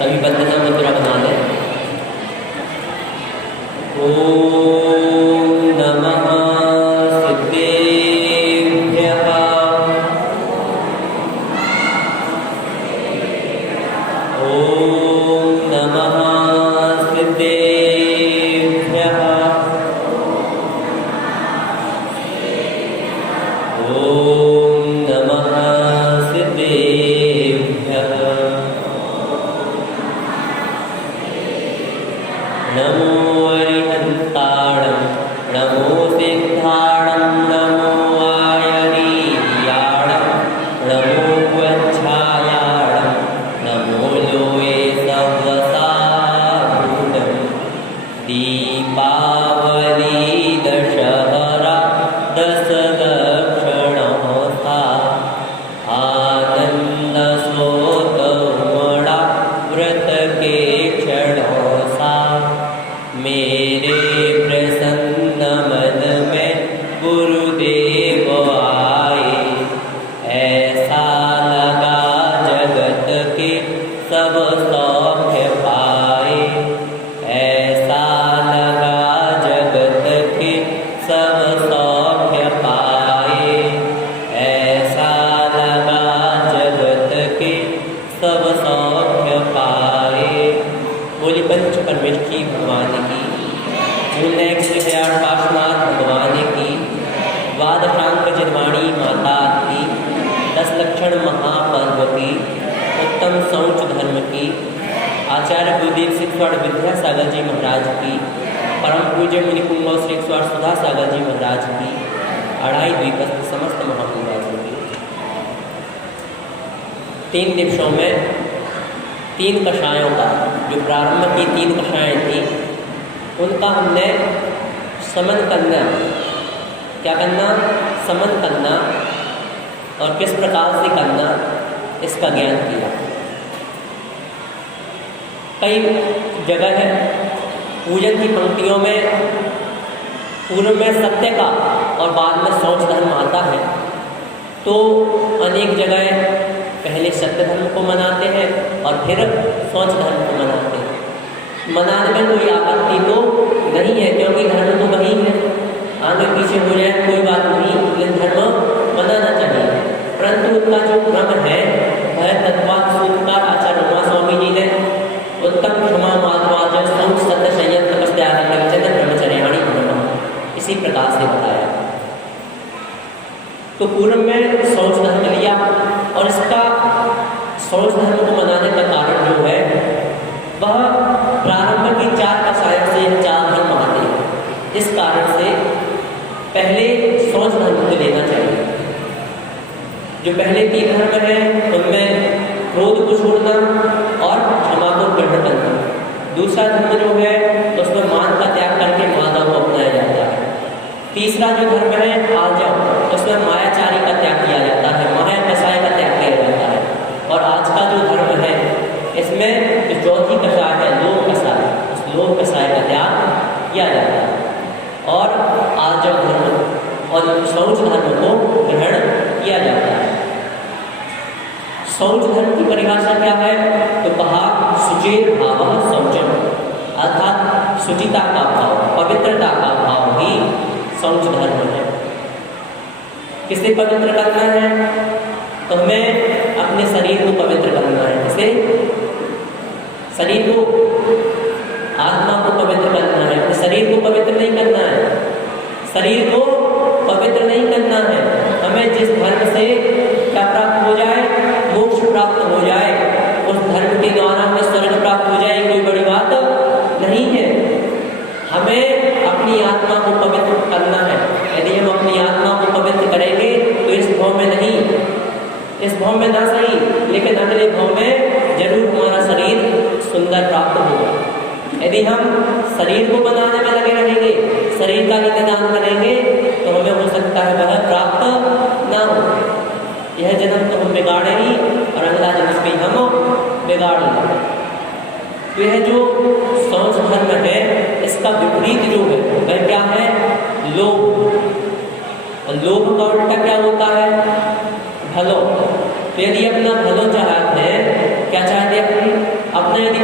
सभी वंदना मुद्रा बना लें। ओम नमः सिद्धेभ्यः। ओम नमः सिद्धेभ्यः। ओम नमः सिद्धेभ्यः। नमो अरिहन्ताणं नमो सिद्धाणं नमो आयरीयाणं नमो वच्छायाणं नमो लोये सवसारूढं। दीपावली दशहरा दशलक्षणोऽस्ता आनन्दस्रोतमणा व्रत के क्षणोऽसा। मेरे प्रसन्न मन में गुरुदेव आए, ऐसा लगा जगत के सब सौख्य पाए। ऐसा लगा जगत के सब सौख्य पाए। ऐसा लगा जगत के सब सौख्य पाए। बोली पंच परमेष्ठी भगवान की, जूनैक श्री दयाल पार्श्वनाथ भगवान की, द्वादशांक जिनवाणी माता की, 10 लक्षण महापर्व की, उत्तम शौच धर्म की, आचार्य गुरुदेव श्री स्वाड़ विद्यासागर जी महाराज की, परम पूज्य मुनि पुंगव श्री स्वाड़ सुधा सागर जी महाराज की, अढ़ाई द्वीपस्थ समस्त महापुरुषों की। 3 दिवसों में 3 कषायों का, जो प्रारंभ की 3 कषाएँ थी, उनका हमने समन करना, क्या करना, समन करना और किस प्रकार से करना, इसका ज्ञान किया। कई जगह है पूजन की पंक्तियों में पूर्व में सत्य का और बाद में शौच धर्म आता है, तो अनेक जगह पहले सत्य धर्म को मनाते हैं और फिर शौच धर्म को मनाते हैं। मनाने में कोई आपत्ति तो नहीं है, क्योंकि धर्म तो वही है, आगे पीछे हो जाए कोई बात नहीं, लेकिन धर्म मनाना चाहिए। परंतु उनका जो क्रम है वह तत्वाद सूत्रकार आचार्य उमा स्वामी जी ने उत्तम क्षमा माधवाज शौच सत्य संयम तपस्या ब्रह्मचर्याणी इसी प्रकार से बताया। तो पूर्व में शौच धर्म लिया और इसका शौच धर्म को मनाने का कारण जो है वह प्रारंभ की 4 कषायों से 4 धर्म आते हैं। इस कारण से पहले शौच धर्म को लेना चाहिए। जो पहले 3 धर्म हैं उनमें क्रोध को छोड़ना और क्षमा को ग्रहण करना। दूसरा धर्म जो है उसमें मान का त्याग करके माधव को अपनाया जाता है। तीसरा जो धर्म है आर्जव, उसमें मायाचारी का त्याग किया जाता है, माया कषाय का त्याग किया जाता है। और आज का जो धर्म है इसमें जो चौथी कषाय है लोभ कषाय, उस लोभ कषाय का त्याग किया जाता है और आर्जव धर्म और शौच धर्म को ग्रहण किया जाता है। शौच धर्म की परिभाषा क्या है, तो कहा सुचेत भाव शौचम, अर्थात शुचिता का भाव, पवित्रता का भाव ही शौच धर्म है। किसे पवित्र करना है, तो हमें अपने शरीर को पवित्र करना है। किसे? शरीर को, आत्मा को पवित्र करना है। अपने शरीर को पवित्र नहीं करना है, शरीर को पवित्र नहीं करना है। हमें जिस धर्म से क्या प्राप्त हो जाए, मोक्ष प्राप्त हो जाए, उस धर्म के द्वारा हमें स्वर्ग प्राप्त हो जाए, कोई बड़ी बात नहीं है। हमें अपनी आत्मा को पवित्र करना है। यदि हम अपनी आत्मा को पवित्र करेंगे तो इस भाव में नहीं, इस भाव में ना सही, लेकिन अगले भाव में जरूर हमारा शरीर सुंदर प्राप्त होगा। यदि हम शरीर को बनाने में लगे रहेंगे, शरीर का निदान करेंगे, तो हमें हो सकता है वह प्राप्त ना हो। यह जन्म तो हम बिगाड़े ही और अगला जन्म भी हम बिगाड़ लेंगे। तो यह जो शौच धर्म है इसका विपरीत जो है वह क्या है, लोभ। और लोभ का उल्टा क्या होता है, भलो। तो यदि अपना भलो चाहते हैं, क्या चाहते हैं, अपना यदि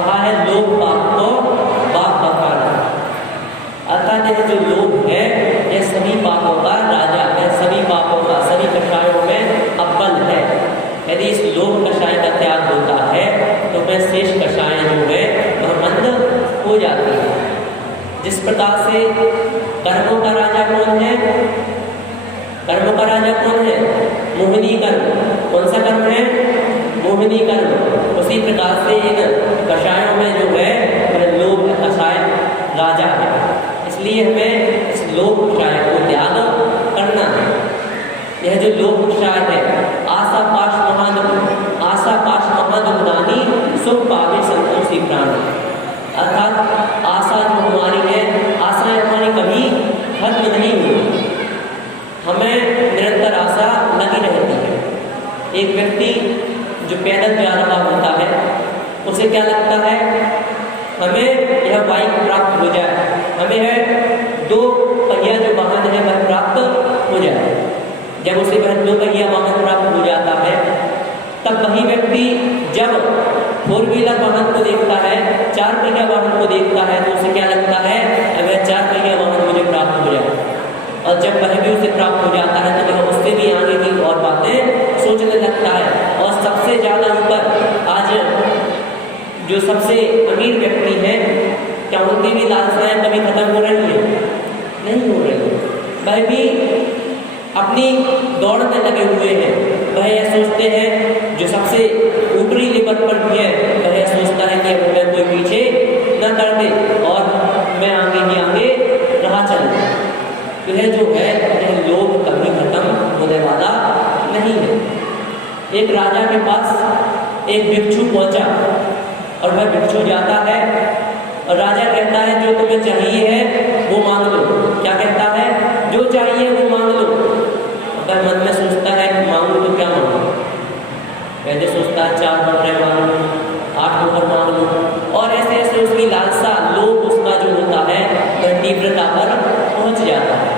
कहा है लोभ पाप को बाप बकाना। अर्थात यह जो लोभ है यह सभी पापों का राजा है, सभी पापों का, सभी कषायों में अव्वल है। यदि इस लोभ कषाय का त्याग होता है तो वह शेष कषाय जो है वह मंद हो जाती है। जिस प्रकार से कर्मों का राजा कौन है? कर्म का राजा कौन है? मोहिनी कर्म। कौन सा कर्म है? मोहिनी कर्म। उसी प्रकार से इन कषायों में जो है वह लोभ कषाय राजा है। इसलिए हमें इस लोभ कषाय को त्याग करना है। यह जो लोभ कषाय है, आशा पाश महादुखदानी सुख पावे संतोषी प्राणी। अर्थात आशा जो हमारी है, आशाएं हमारी कभी खत्म नहीं हुई, हमें निरंतर आशा लगी रहती है। एक व्यक्ति जो पैदल जा रहा होता है उसे क्या लगता है? हमें यह बाइक प्राप्त हो जाए, हमें यह 2 पहिया जो वाहन है वह प्राप्त हो जाए। जब उसे वह 2 पहिया वाहन प्राप्त हो जाता है तब वही व्यक्ति जब 4 व्हीलर वाहन को देखता है, 4 पहिया वाहन को देखता है तो उसे क्या लगता है? वह 4 पहिया वाहन मुझे प्राप्त हो जाए। और जब वह भी उसे प्राप्त हो जाता है तो वह उससे भी आगे की और बातें सोचने लगता है। और सबसे ज़्यादा ऊपर आज जो सबसे अमीर व्यक्ति हैं, क्या उनकी भी लालसाएं कभी खत्म हो रही है? नहीं हो रही। वह भी अपनी दौड़ में लगे हुए हैं। वह यह सोचते हैं, जो सबसे ऊपरी लेवल पर भी है वह यह सोचता है कि अब मैं कोई पीछे न कर दे और मैं आगे ही आगे रहा चलूं। तो यह जो है यह लोभ कभी खत्म होने वाला नहीं है। एक राजा के पास एक भिक्षु पहुंचा और वह भिक्षु जाता है और राजा कहता है जो तुम्हें चाहिए है वो मांग लो। क्या कहता है? जो चाहिए वो मांग लो। अगर मन में सोचता है कि मांगू तो क्या मांगू, पहले सोचता है 4 मोहरे मांग लूँ, 8 मोहर मांग लूँ, और ऐसे ऐसे उसकी लालसा, लोभ उसका जो होता है वह तीव्रता पर पहुंच जाता है।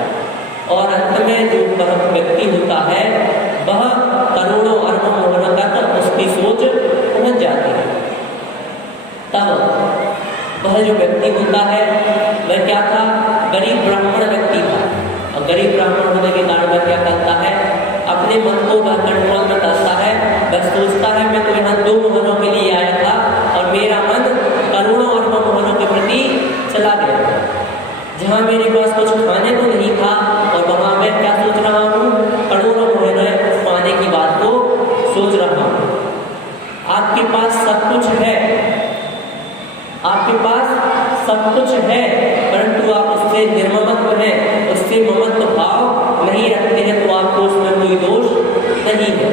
और अंत में जो वह व्यक्ति होता है वह करोड़ों अरबों मोहरों तक उसकी सोच पहुंच जाती है। तब वह जो व्यक्ति होता है वह क्या था? गरीब ब्राह्मण व्यक्ति था। और गरीब ब्राह्मण होने के कारण वह क्या करता है? अपने मन को वह कंट्रोल में करता है। वह सोचता है मैं तो यहाँ 2 मोहरों के लिए आया था और मेरा मन करोड़ों अरबों मोहरों के प्रति चला गया। जहाँ मेरे पास कुछ खाने को नहीं था और वहाँ मैं क्या सोच रहा हूँ? करोड़ों मोहरें पाने की बात को सोच रहा हूँ। आपके पास सब कुछ है, आपके पास सब कुछ है, परंतु आप उससे निर्ममत्व है, उससे ममत्व भाव नहीं रखते हैं तो आपको उसमें कोई दोष नहीं है।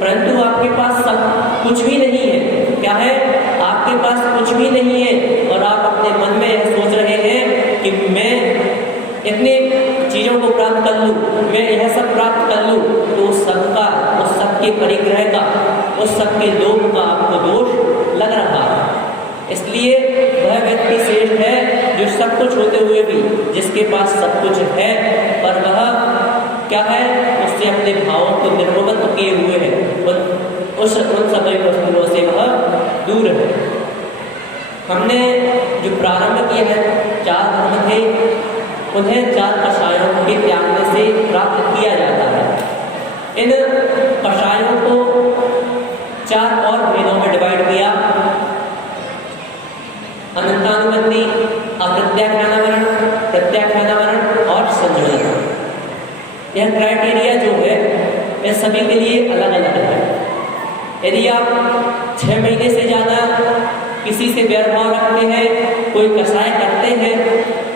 परंतु आपके पास सब कुछ भी नहीं है। क्या है? आपके पास कुछ भी नहीं है और आप अपने मन में यह सोच रहे हैं कि मैं इतने चीज़ों को प्राप्त कर लूँ, मैं यह सब प्राप्त कर लूँ, तो उस सबका, उस सबके परिग्रह का, उस सबके लोभ का आपको दोष लग रहा है। इसलिए वह व्यक्ति श्रेष्ठ है जो सब कुछ होते हुए भी, जिसके पास सब कुछ है पर वह क्या है? उससे अपने भावों को निर्ममत्व किए हुए है, उन सभी वस्तुओं से वह दूर है। हमने जो प्रारंभ किया है, 4 धर्म थे, उन्हें 4 कषायों के त्यागने से प्राप्त किया जाता है। इन कषायों को 4 और भेदों में डिवाइड किया: अनंतानुबंधी, अप्रत्याख्यानावरण, प्रत्याख्यानावरण और संयोजन। यह क्राइटेरिया जो है यह सभी के लिए अलग अलग है। यदि आप 6 महीने से ज़्यादा किसी से वैरभाव रखते हैं, कोई कषाय करते हैं,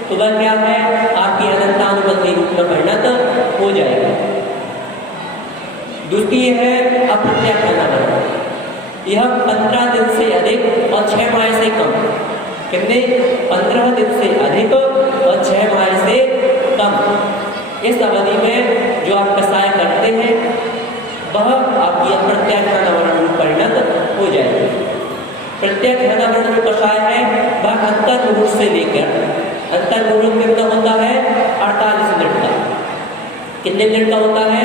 तो वह क्या है? आपकी अनंतानुबंधी रूप में परिणत हो जाएगा। दूसरी है अप्रत्याख्यानावरण। यह 15 दिन से अधिक और 6 माह से कम। कितने? 15 दिन से अधिक और 6 माह से कम। इस अवधि में जो आप कषाय करते हैं वह आपकी अप्रत्याख्यानावरण में परिणत हो जाएगी। प्रत्याख्यानावरण जो कषाय है वह अंतर्मुहूर्त से लेकर, अंतर्मुहूर्त कितना होता है? 48 मिनट का। कितने मिनट का होता है?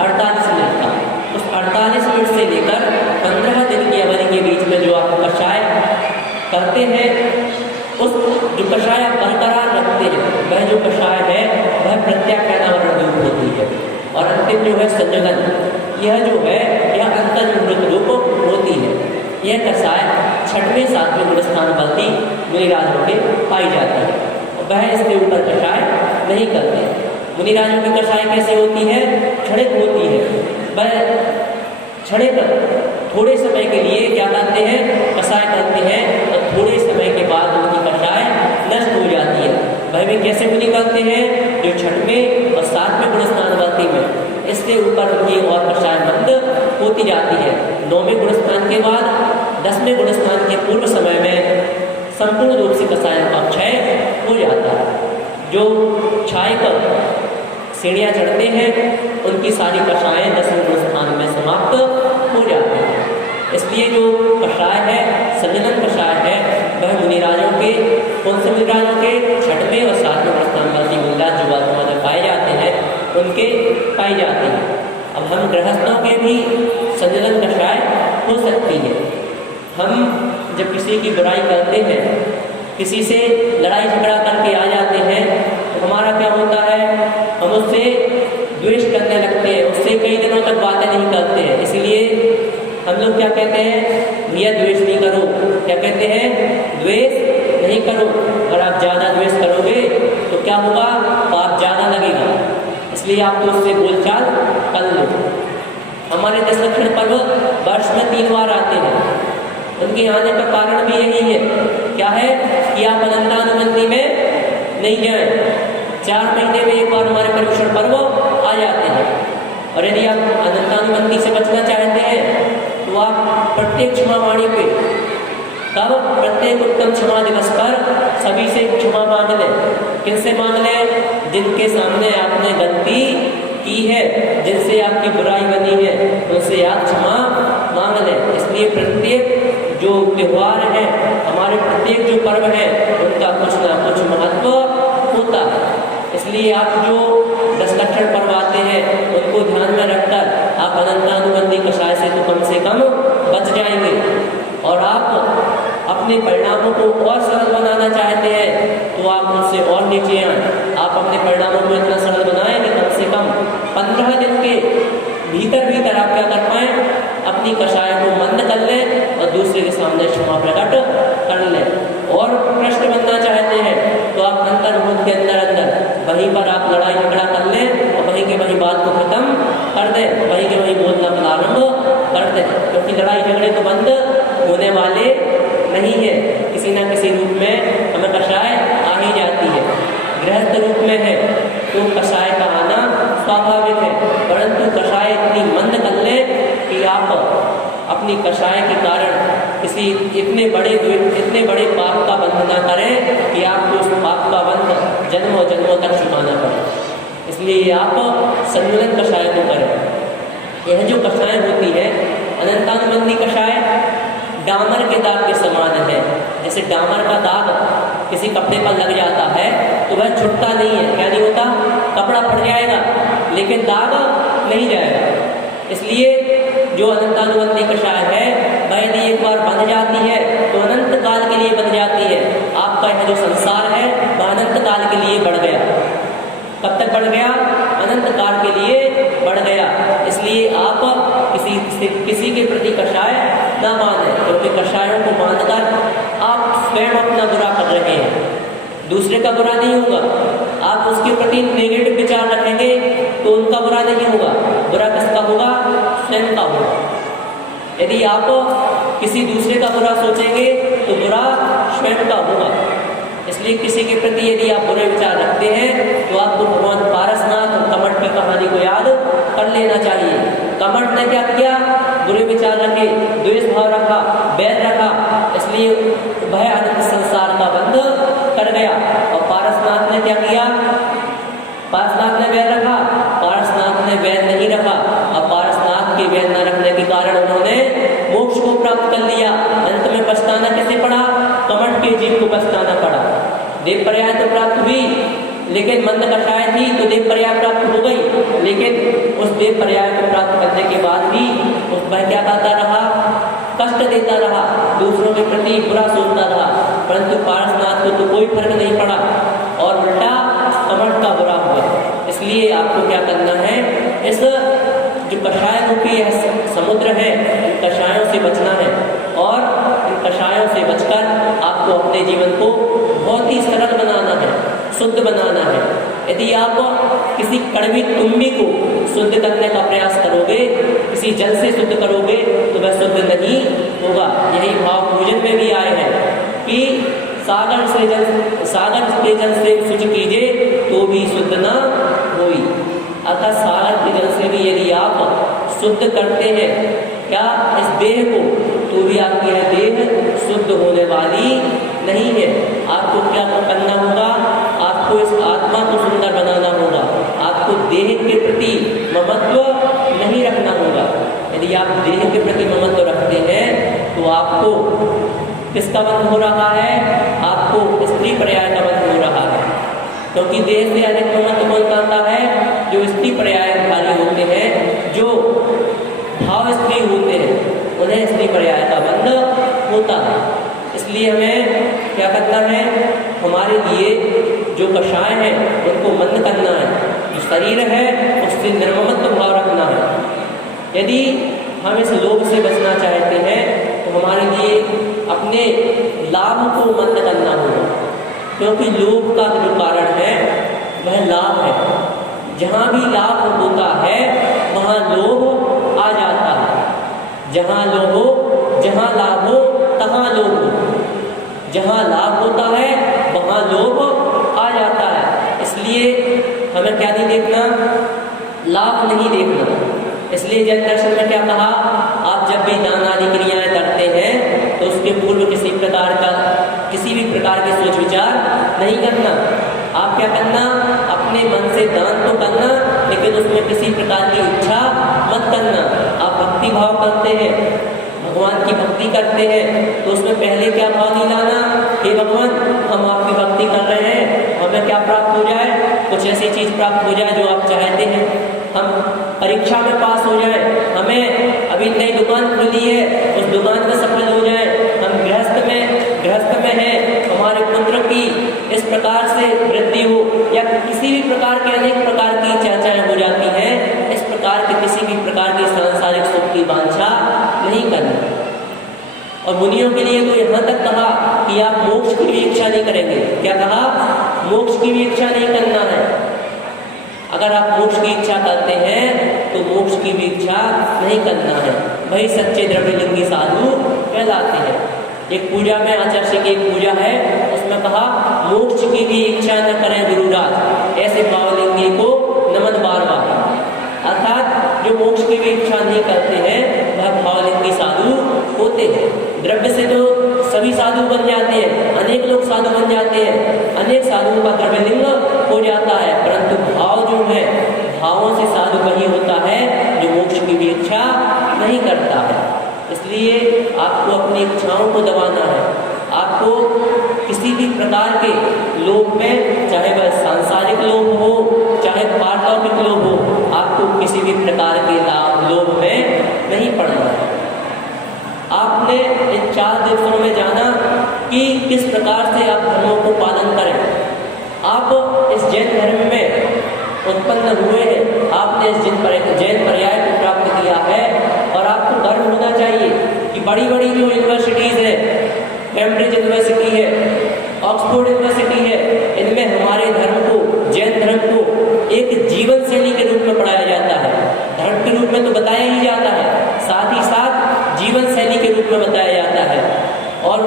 48 मिनट का। उस 48 मिनट से लेकर 15 दिन की अवधि के बीच में जो आप कषाय करते हैं, उस जो कषाय आप बरकरार रखते हैं, वह जो कषाय है वह प्रत्याख्यानावरण रूप होती है। और अंतिम जो है संयोजन, यह जो है यह अंतर्निवृत्त रूप होती है। यह कषाय 6वें 7वें गुण स्थान बलती मुनिराजों के पाई जाती है और वह इसके ऊपर कषाय नहीं करते। मुनिराजों की कषाय कैसे होती है? क्षणिक होती है। वह क्षणिक थोड़े समय के लिए क्या करते हैं? कषाय करते हैं और थोड़े समय के बाद उनकी कषाय नष्ट हो जाती है। वह भी कैसे मुनि करते हैं? जो 6वें और 7वें गुण स्थान बलती में इसके ऊपर उनकी और कषाय मंद होती जाती है। 9वें गुण स्थान के बाद 10वें गुण स्थान के पूर्व समय में संपूर्ण रूप से कषाय का क्षय हो जाता है। जो क्षय पर सीढ़ियाँ चढ़ते हैं उनकी सारी कषाएँ 10वें गुण स्थान में समाप्त हो जाती हैं। इसलिए जो कषाय है, संयोजन कषाय है, वह मुनिराजों के, कौन से मुनिराजों के? 6वें और 7वें गुण स्थान वाली मुनिराज जो वर्तमान में पाए जाते हैं उनके पाई जाती है। अब हम गृहस्थों के भी संयोजन कषाय हो सकती है। हम जब किसी की बुराई करते हैं, किसी से लड़ाई झगड़ा करके आ जाते हैं, तो हमारा क्या होता है? हम उससे द्वेष करने लगते हैं, उससे कई दिनों तक बातें नहीं करते हैं। इसलिए हम लोग क्या कहते हैं? भैया द्वेष नहीं करो। क्या कहते हैं? द्वेष नहीं करो। अगर आप ज़्यादा द्वेष करोगे तो क्या होगा? पाप ज़्यादा लगेगा। इसलिए आप तो उससे बोलचाल कर लो। हमारे दशलक्षण पर्व वर्ष में 3 बार आते हैं। उनके आने का कारण भी यही है। क्या है? कि आप अनंतानुबंधी में नहीं जाएं। 4 महीने में एक बार हमारे पर्युषण पर्व आ जाते हैं। और यदि आप अनंतानुबंधी से बचना चाहते हैं तो आप प्रत्येक क्षमावाणी पे, तब प्रत्येक उत्तम क्षमा दिवस पर सभी से क्षमा मांग लें। किनसे मांग लें? जिनके सामने आपने गलती की है, जिनसे आपकी बुराई बनी है, उनसे आप क्षमा मांग लें। इसलिए प्रत्येक जो त्यौहार है, हमारे प्रत्येक जो पर्व है, उनका कुछ ना कुछ महत्व होता है। इसलिए आप जो दशलक्षण पर्व आते हैं उनको ध्यान में रखकर आप अनंतानुबंधी कषाय से तो कम बच जाएंगे। और आप अपने परिणामों को और सरल बनाना चाहते हैं तो आप उनसे और नीचे आए। आप अपने परिणामों को इतना सरल बनाएं कि कम से कम 15 दिन के भीतर आप क्या कर पाएं? अपनी कषाय को मंद कर लें और दूसरे के सामने क्षमा प्रकट कर लें। और कृष्ण बनना चाहते हैं तो आप अंतर्मुख के अंदर वहीं पर आप लड़ाई झगड़ा कर लें और वहीं के वहीं बात को खत्म कर दें, वहीं के वहीं बोलना प्रारंभ कर दें। क्योंकि लड़ाई झगड़े तो बंद होने वाले नहीं है। किसी न किसी रूप में हमें कषाय आ ही जाती है। गृहस्थ रूप में है तो कषाय का आना स्वाभाविक है, परंतु कषाय इतनी मंद कर ले कि आप अपनी कषाय के कारण किसी इतने बड़े पाप का बंध न करें कि आपको उस पाप का बंध जन्मों जन्मों तक चुकाना पड़े। इसलिए आप संयोजन कषाय को करें। यह जो कषाय होती है, अनंतानुबंधी कषाय डामर के दाग के समान है। जैसे डामर का दाग किसी कपड़े पर लग जाता है तो वह छूटता नहीं है। क्या नहीं होता? कपड़ा फट जाएगा लेकिन दाग नहीं जाएगा। इसलिए जो अनंतानुबंधी कषाय है वह यदि एक बार बन जाती है तो अनंत काल के लिए बन जाती है। आपका यह जो संसार है वह अनंत काल के लिए बढ़ गया। कब तक बढ़ गया? अनंत काल के लिए बढ़ गया। इसलिए आप किसी के प्रति कषाय न माने, क्योंकि कषायों को मानकर आप स्वयं अपना बुरा कर रहे हैं। दूसरे का बुरा नहीं होगा। आप उसके प्रति नेगेटिव विचार रखेंगे तो उनका बुरा नहीं होगा। बुरा किसका होगा? स्वयं का होगा। यदि आप किसी दूसरे का बुरा सोचेंगे तो बुरा स्वयं का होगा। इसलिए किसी के प्रति यदि आप बुरे विचार रखते हैं तो आपको भगवान पारसनाथ और कमठ की कहानी को याद कर लेना चाहिए। कमठ ने क्या किया? बुरे विचार रखे, द्वेष भाव रखा, बैर रखा, इसलिए वह अनंत संसार का बंध कर गया। और पारसनाथ ने क्या किया? पारसनाथ ने बैर रखा, पारसनाथ ने बैर नहीं रखा। और पारसनाथ के बैर न रखने के कारण उन्होंने मोक्ष को प्राप्त कर लिया। अंत में पछताना कैसे पड़ा? कमठ के जीव को पछताना पड़ा। देव पर्याय तो प्राप्त हुई लेकिन मंद कषाय थी तो देव पर्याय प्राप्त हो गई, लेकिन उस देव पर्याय को प्राप्त करने के बाद भी उस पर क्या करता रहा? कष्ट देता रहा, दूसरों के प्रति बुरा सोचता रहा। को तो कोई फर्क नहीं पड़ा और उल्टा कमर का बुरा हुआ। इसलिए आपको क्या करना है, इस जो कषाय रूपी समुद्र है, इन कषायों से बचना है और इन कषायों से बचकर आपको अपने जीवन को बहुत ही सरल बनाना है, शुद्ध बनाना है। यदि आप किसी कड़वी तुम्बी को शुद्ध करने का प्रयास करोगे, किसी जल से शुद्ध करोगे, तो वह शुद्ध नहीं होगा। यही भाव पूजन में भी आए हैं कि सागर के जल से शुद्ध कीजिए तो भी शुद्ध न होई। अतः सागर के जल से भी यदि आप शुद्ध करते हैं क्या इस देह को, तो भी आपकी यह देह शुद्ध होने वाली नहीं है। आपको क्या करना होगा, आपको इस आत्मा को सुंदर बनाना होगा। आपको देह के प्रति ममत्व नहीं रखना होगा। यदि आप देह के प्रति ममत्व रखते हैं तो आपको किसका बंध हो रहा है, आपको स्त्री पर्याय का बंध हो रहा है। क्योंकि देह से अधिक ममत्व कौन करता है, जो स्त्री पर्यायधारी होते हैं, जो भाव स्त्री होते हैं, उन्हें स्त्री पर्याय का बंध होता है। इसलिए हमें क्या करना है, हमारे लिए जो कषाय है उनको बंद करना है, जो शरीर है उससे निर्ममत्व भाव रखना है। यदि हम इस लोभ से बचना चाहते हैं तो हमारे लिए अपने लाभ को बंद करना होगा। क्योंकि लोभ का जो कारण है वह लाभ है। जहाँ भी लाभ होता है वहाँ लोभ आ जाता है। जहाँ लोभ हो, जहाँ लाभ हो तहाँ लोभ हो। जहाँ लाभ होता है वहाँ लोभ आ जाता है। इसलिए हमें क्या नहीं देखना, लाभ नहीं देखना। इसलिए जैन दर्शन में क्या कहा, आप जब भी दान आदि क्रियाएं करते हैं तो उसके पूर्व किसी भी प्रकार के सोच विचार नहीं करना। आप क्या करना, अपने मन से दान तो करना, लेकिन उसमें किसी प्रकार की इच्छा मत करना। आप भक्ति भाव करते हैं, भगवान की भक्ति करते हैं, तो उसमें पहले क्या भाव नहीं लाना, हे भगवान हम आपकी भक्ति कर रहे हैं, हमें क्या प्राप्त हो जाए, कुछ ऐसी चीज प्राप्त हो जाए जो आप चाहते हैं। हम परीक्षा में पास हो जाए, हमें अभी नई दुकान खुली है उस दुकान में सफल हो जाए। हम गृहस्थ में है, हमारे पुत्र की इस प्रकार से वृद्धि हो, या किसी भी प्रकार के अनेक प्रकार की चर्चाएं हो जाती हैं। इस प्रकार के किसी भी प्रकार की सांसारिक सुख की वांछा नहीं करनी। और मुनियों के लिए तो यहाँ तक कहा कि आप मोक्ष की भी इच्छा नहीं करेंगे। क्या कहा, मोक्ष की भी इच्छा नहीं करना है। अगर आप मोक्ष की इच्छा करते हैं तो मोक्ष की भी इच्छा नहीं करना है। वही सच्चे द्रव्यलिंगी साधु कहलाते हैं। एक पूजा में आचार्य की एक पूजा है, उसमें कहा मोक्ष की भी इच्छा न करें गुरुराज, ऐसे भावलिंगी को नमन बार बार। अर्थात जो मोक्ष की भी इच्छा नहीं करते हैं वह भावलिंगी साधु होते हैं। द्रव्य से तो सभी साधु बन जाते हैं, अनेक लोग साधु बन जाते हैं, अनेक साधुओं का द्रव्यलिंग हो जाता है, परंतु भाव जो है, भावों से साधु वही होता है जो मोक्ष की भी इच्छा नहीं करता है। इसलिए आपको अपनी इच्छाओं को दबाना है। आपको किसी भी प्रकार के लोभ में, चाहे वह सांसारिक लोभ हो चाहे पारलौकिक लोभ हो, आपको किसी भी प्रकार के लोभ में नहीं पड़ना है। आपने इन 4 दिवसों में जाना कि किस प्रकार से आप धर्मों को पालन करें। आप इस जैन धर्म में उत्पन्न हुए हैं, आपने इस जैन पर्याय को प्राप्त किया है, और आपको गर्व होना चाहिए कि बड़ी बड़ी जो यूनिवर्सिटीज़ है, कैम्ब्रिज यूनिवर्सिटी है, ऑक्सफोर्ड यूनिवर्सिटी है, इनमें हमारे धर्म को, जैन धर्म को एक जीवन शैली के रूप में पढ़ाया जाता है। धर्म के रूप में तो बताया ही जाता है, साथ ही साथ जीवन शैली के रूप में बताया जाता है। और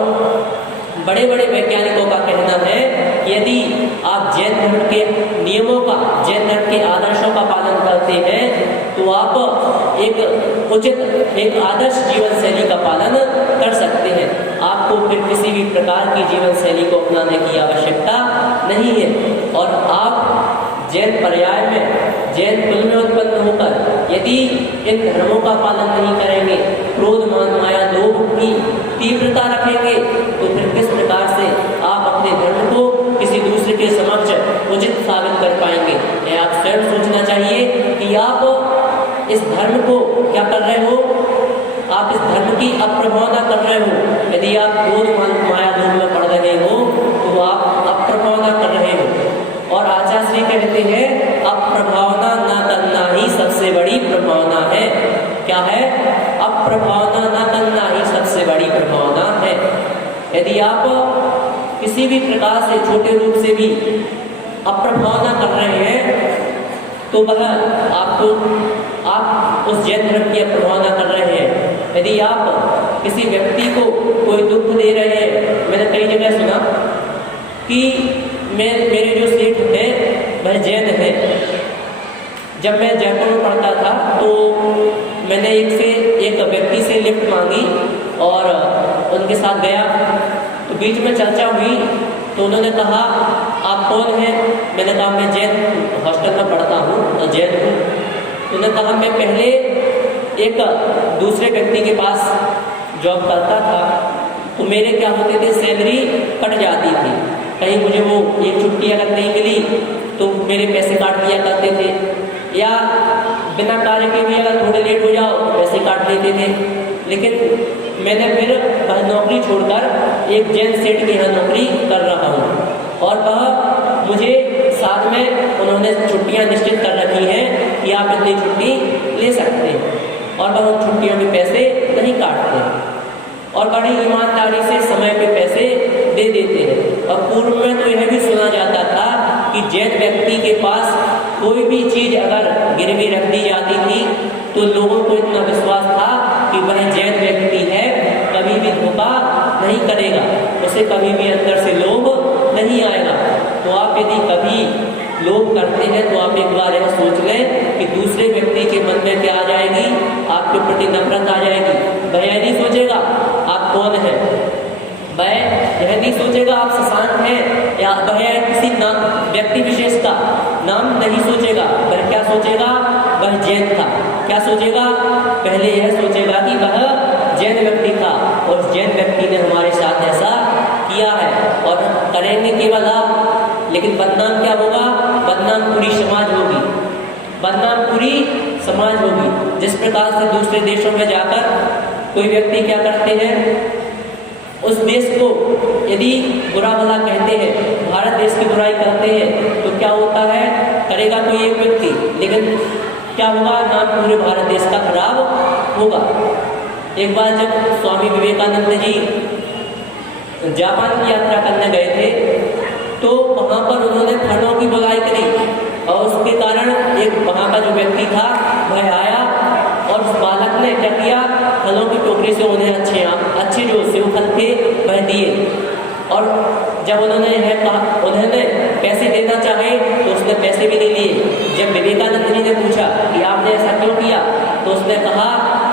बड़े बड़े वैज्ञानिकों का कहना है कि यदि आप जैन धर्म के नियमों का, जैन धर्म के आदर्शों का पालन करते हैं तो आप एक उचित, एक आदर्श जीवन शैली का पालन कर सकते हैं। आपको फिर किसी भी प्रकार की जीवन शैली को अपनाने की आवश्यकता नहीं है। और आप जैन पर्याय में, जैन कुल में उत्पन्न होकर यदि इन धर्मों का पालन नहीं करेंगे, क्रोध मान माया लोभ की तीव्रता रखेंगे, तो फिर किस प्रकार से आप अपने धर्म को किसी दूसरे के समक्ष उचित साबित कर पाएंगे। यह आप स्वयं सोचना चाहिए कि आप इस धर्म को क्या कर रहे हो, आप इस धर्म की अप्रभावना कर रहे हो। यदि आप क्रोध माया लोभ में पड़ रहे हो तो आप कहते हैं अप्रभावना न करना ही सबसे बड़ी प्रभावना है। क्या है? अप्रभावना न करना ही सबसे बड़ी प्रभावना है। यदि आप किसी भी प्रकार से छोटे रूप से भी अप्रभावना कर रहे हैं तो वह आप उस जैन धर्म की अप्रभावना कर रहे हैं। यदि आप किसी व्यक्ति को कोई दुख दे रहे हैं, मैंने कई जगह सुना कि मेरे जो सेठ है वह जैन है। जब मैं जयपुर में पढ़ता था तो मैंने एक व्यक्ति से लिफ्ट मांगी और उनके साथ गया, तो बीच में चर्चा हुई तो उन्होंने कहा आप कौन हैं? मैंने कहा मैं जैन हॉस्टल में पढ़ता हूँ और जैन हूँ। उन्होंने कहा मैं पहले एक दूसरे व्यक्ति के पास जॉब करता था तो मेरे क्या होते थे, सैलरी कट जाती थी। कहीं मुझे वो एक छुट्टी अगर नहीं मिली तो मेरे पैसे काट दिया करते थे, या बिना कार्य के भी अगर थोड़े लेट हो जाओ तो पैसे काट लेते थे। लेकिन मैंने फिर वह नौकरी छोड़कर एक जैन सेठ के यहाँ नौकरी कर रहा हूँ और वह मुझे साथ में उन्होंने छुट्टियाँ निश्चित कर रखी हैं कि आप इतनी छुट्टी ले सकते हैं और वह उन छुट्टियों के पैसे नहीं काटते और बड़ी ईमानदारी से समय पे पैसे दे देते हैं। और पूर्व में तो यह भी सुना जाता था कि जैन व्यक्ति के पास कोई भी चीज़ अगर गिरवी रख दी जाती थी तो लोगों को इतना विश्वास था कि वह जैन व्यक्ति है, कभी भी धोखा नहीं करेगा, उसे कभी भी अंदर से लोभ नहीं आएगा। तो आप यदि कभी लोभ करते हैं तो आप एक बार यह सोच लें कि दूसरे व्यक्ति के मन में क्या आ जाएगी, आपके प्रति नफरत आ जाएगी। वह यह नहीं सोचेगा आप कौन हैं, वह यह नहीं सोचेगा आप शशांक हैं, या वह किसी व्यक्ति विशेष का नाम नहीं सोचेगा। वह क्या सोचेगा? वह जैन था। क्या सोचेगा? पहले यह सोचेगा कि वह जैन व्यक्ति था और जैन व्यक्ति ने हमारे साथ ऐसा किया है और करेंगे केवल आप। लेकिन बदनाम क्या होगा? बदनाम पूरी समाज होगी, बदनाम पूरी समाज होगी। जिस प्रकार से दूसरे देशों में जाकर कोई व्यक्ति क्या करते हैं, उस देश को यदि बुरा भला कहते हैं, भारत देश की बुराई करते हैं तो क्या होता है, करेगा कोई एक व्यक्ति, लेकिन क्या होगा, नाम पूरे भारत देश का खराब होगा। एक बार जब स्वामी विवेकानंद जी जापान की यात्रा करने गए थे तो वहाँ पर उन्होंने फलों की बुराई करी और उसके कारण एक वहाँ का जो व्यक्ति था वह आया और उस बालक ने क्या किया, फलों की टोकरी से उन्हें अच्छे जो सेब फल थे वह दिए। और जब उन्होंने यह कहा, उन्होंने पैसे देना चाहे तो उसने पैसे भी नहीं लिए। जब विवेकानंद जी ने पूछा कि आपने ऐसा क्यों किया, तो उसने कहा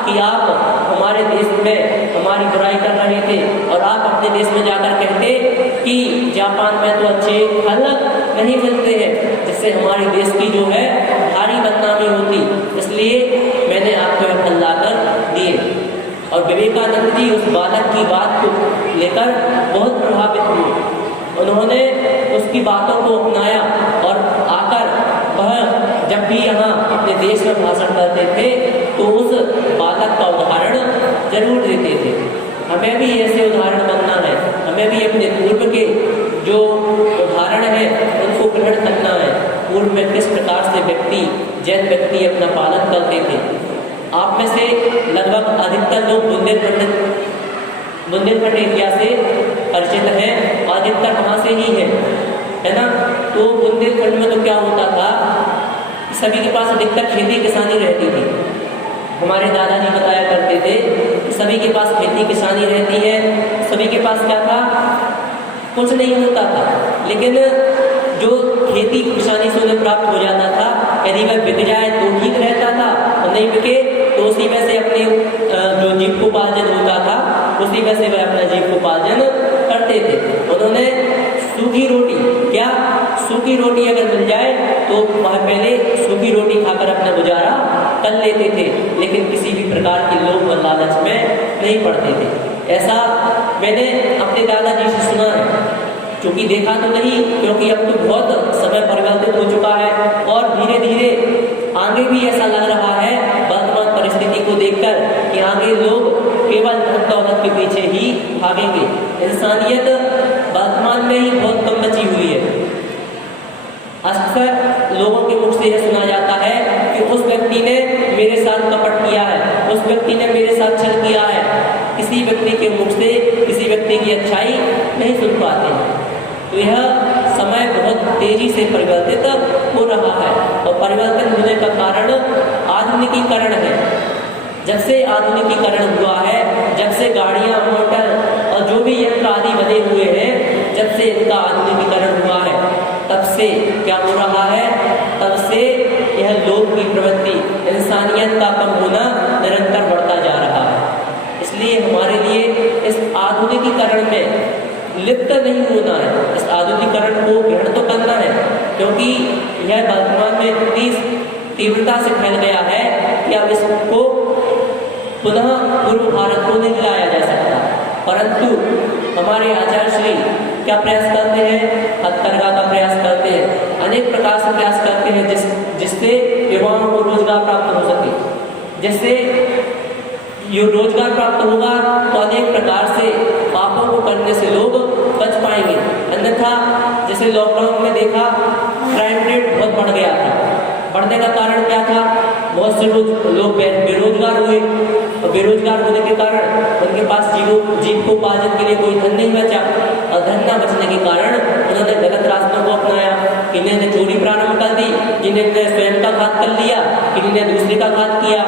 कि आप हमारे देश में हमारी बुराई कर रहे थे और आप अपने देश में जाकर कहते कि जापान में तो अच्छे फल नहीं मिलते हैं, जिससे हमारे देश की जो है भारी बदनामी होती, इसलिए मैंने आपको यह फल लाकर दिए। और विवेकानंद जी उस बालक की बात को लेकर बहुत प्रभावित हुए। उन्होंने उसकी बातों को अपनाया और आकर वह जब भी यहाँ अपने देश में भाषण करते थे तो उस बालक का उदाहरण जरूर देते थे। हमें भी ऐसे उदाहरण बनना है, हमें भी अपने पूर्व के जो उदाहरण है उनको ग्रहण करना है। पूर्व में किस प्रकार से जैन व्यक्ति अपना पालन करते थे। आप में से लगभग अधिकतर लोग बुंदेलखंड एरिया से परिचित हैं, अधिकतर वहाँ से ही है ना। तो बुंदेलखंड में तो क्या होता था, सभी के पास अधिकतर खेती किसानी रहती थी। हमारे दादाजी बताया करते थे कि सभी के पास खेती किसानी रहती है, सभी के पास क्या था, कुछ नहीं होता था, लेकिन जो खेती किसानी से उन्हें प्राप्त हो जाता था, यदि वह बिक जाए तो ठीक रहता था और नहीं बिके तो उसी में से अपने जो जीविकोपार्जन होता था उसी में से वह अपना जीविकोपार्जन करते थे। उन्होंने सूखी रोटी, क्या सूखी रोटी अगर मिल जाए तो वह पहले सूखी रोटी खाकर अपना गुजारा कर लेते थे, लेकिन किसी भी प्रकार की लोभ और लालच में नहीं पड़ते थे। ऐसा मैंने अपने दादाजी से सुना है, क्योंकि देखा तो नहीं, क्योंकि अब तो बहुत समय परिवर्तित हो चुका है और धीरे धीरे आगे भी ऐसा लग रहा है वर्तमान परिस्थिति को देखकर कि आगे लोग केवल धन दौलत के पीछे ही भागेंगे। इंसानियत वर्तमान में ही बहुत कम बची हुई है। अक्सर से यह सुना जाता है कि उस व्यक्ति ने मेरे साथ कपट किया है, उस व्यक्ति ने मेरे साथ छल किया है। किसी व्यक्ति के मुख से किसी व्यक्ति की अच्छाई नहीं सुन पाते। तो यह समय बहुत तेजी से परिवर्तित हो रहा है और परिवर्तन होने का कारण आधुनिकीकरण है। जब से आधुनिकीकरण हुआ है, जब से गाड़ियां, मोटर और जो भी यंत्र आदि बने हुए हैं, जब से इनका आधुनिकीकरण हुआ है, तब से क्या हो रहा है, तब से यह लोक की प्रवृत्ति, इंसानियत का कम होना निरंतर बढ़ता जा रहा है। इसलिए हमारे लिए इस आधुनिकीकरण में लिप्त नहीं होना है, इस आधुनिकीकरण को ग्रहण तो करना है, क्योंकि यह वर्तमान में इतनी तीव्रता से फैल गया है कि अब इसको पुनः पूर्व भारत को नहीं लाया जा सकता। परंतु हमारे आचार्य श्री क्या प्रयास करते हैं, हथकरघा का प्रयास करते हैं, अनेक प्रकार से प्रयास करते हैं जिससे युवाओं को रोजगार प्राप्त हो सके। जिससे ये रोजगार प्राप्त होगा तो अनेक प्रकार से पापों को करने से लोग बच पाएंगे। अन्यथा जैसे लॉकडाउन में देखा, क्राइम रेट बहुत बढ़ गया था। बढ़ने का कारण क्या था, बहुत से लोग बेरोजगार हुए और बेरोजगार होने के कारण उनके पास जीविकोपार्जन के लिए कोई धन नहीं बचा और धन न बचने के कारण उन्होंने गलत रास्तों को अपनाया। किन्हीं ने चोरी प्रारंभ कर दी, जिन्हें ने स्वयं का घात कर लिया, किन्हीं ने दूसरे का घात किया।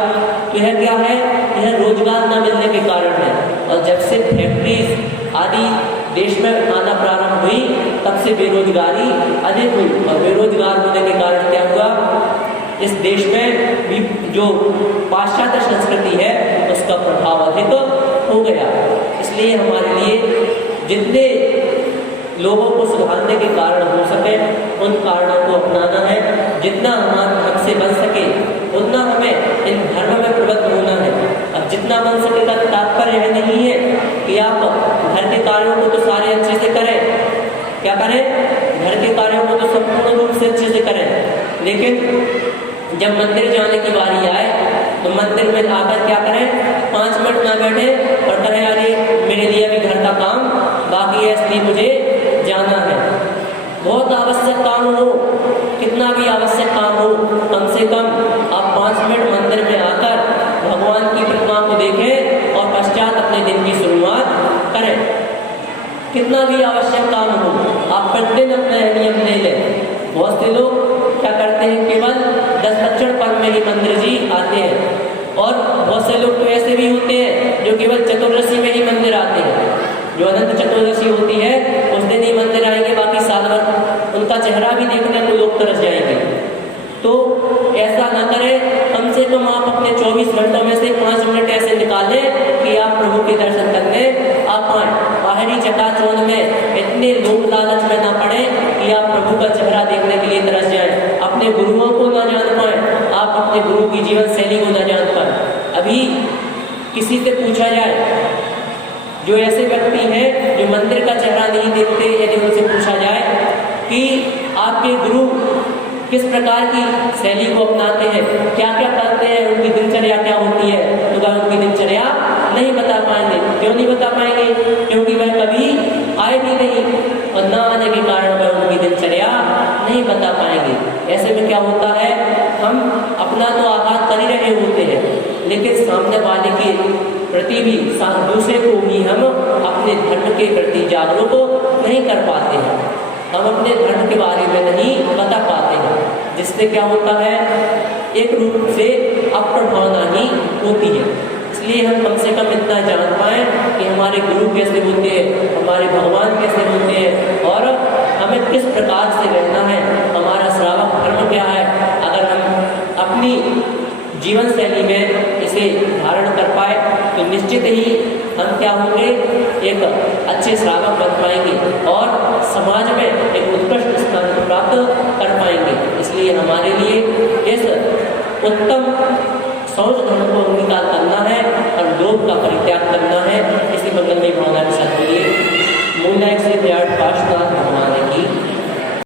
तो यह क्या है, यह रोजगार न मिलने के कारण है। और जब से फैक्ट्रीज आदि देश में आना प्रारंभ हुई, तब से बेरोजगारी अधिक हुई और बेरोजगार होने के कारण क्या हुआ, इस देश में भी जो पाश्चात्य संस्कृति है उसका प्रभाव अधिक हो गया। इसलिए हमारे लिए जितने लोगों को सुधारने के कारण हो सके उन कारणों को अपनाना है। जितना हमसे बन सके उतना हमें इन धर्म में प्रवृत्त होना है। अब जितना बन सकेगा तात्पर्य यह नहीं है कि आप घर के कार्यों को तो सारे अच्छे से करें, क्या करें, घर के कार्यों को तो संपूर्ण रूप से अच्छे से करें, लेकिन जब मंदिर जाने की बारी आए तो मंदिर में आकर क्या करें, 5 मिनट ना बैठे और कहें अरे मेरे लिए अभी घर का काम बाकी है इसलिए मुझे जाना है। बहुत आवश्यक काम हो, कितना भी आवश्यक काम हो, कम से कम आप 5 मिनट मंदिर में आकर भगवान की प्रतिमा को देखें और पश्चात अपने दिन की शुरुआत करें। कितना भी आवश्यक काम हो, आप प्रतिदिन अपना नियम ले लें। बहुत से लोग क्या करते हैं, केवल 10 लक्षण पर्व में ही मंदिर जी आते हैं और बहुत से लोग तो ऐसे भी होते हैं जो केवल चतुर्दशी में ही मंदिर आते हैं। जो अनंत चतुर्दशी होती है उस दिन ही मंदिर आएंगे, बाकी साल भर उनका चेहरा भी देखने को लोग तरस जाएंगे। तो ऐसा ना करें, कम से कम आप अपने 24 घंटों में से 5 मिनट ऐसे निकालें कि आप प्रभु के दर्शन करने आ पाएं। बाहरी चकाचौंध में इतने लोग लालच में ना पड़े कि आप प्रभु का चेहरा देखने के लिए तरस जाएं, अपने गुरुओं को ना जान पाए, आप अपने गुरु की जीवन शैली को ना जान पाए। अभी किसी से पूछा जाए, जो ऐसे व्यक्ति हैं जो मंदिर का चेहरा नहीं देखते, यदि उनसे पूछा जाए कि आपके गुरु किस प्रकार की शैली को अपनाते हैं, क्या क्या करते हैं, उनकी दिनचर्या क्या होती है, तो वह उनकी दिनचर्या नहीं बता पाएंगे। क्यों नहीं बता पाएंगे, क्योंकि वह कभी आए भी नहीं और न आने के कारण वह उनकी दिनचर्या नहीं बता पाएंगे। ऐसे में क्या होता है, हम अपना तो आघात कर ही रहे होते हैं, लेकिन सामने वाले के प्रति भी, दूसरे को भी हम अपने धर्म के प्रति जागरूक नहीं कर पाते हैं, हम अपने धर्म के बारे में नहीं बता पाते हैं, जिससे क्या होता है, एक रूप से अप्रभावना ही होती है। इसलिए हम कम से कम इतना जान पाएं कि हमारे गुरु कैसे होते हैं, हमारे भगवान कैसे होते हैं और हमें किस प्रकार से रहना है, हमारा श्रावक धर्म क्या है। अगर हम अपनी जीवन शैली में इसे धारण कर पाए तो निश्चित ही हम क्या होंगे, एक अच्छे श्रावक बन पाएंगे और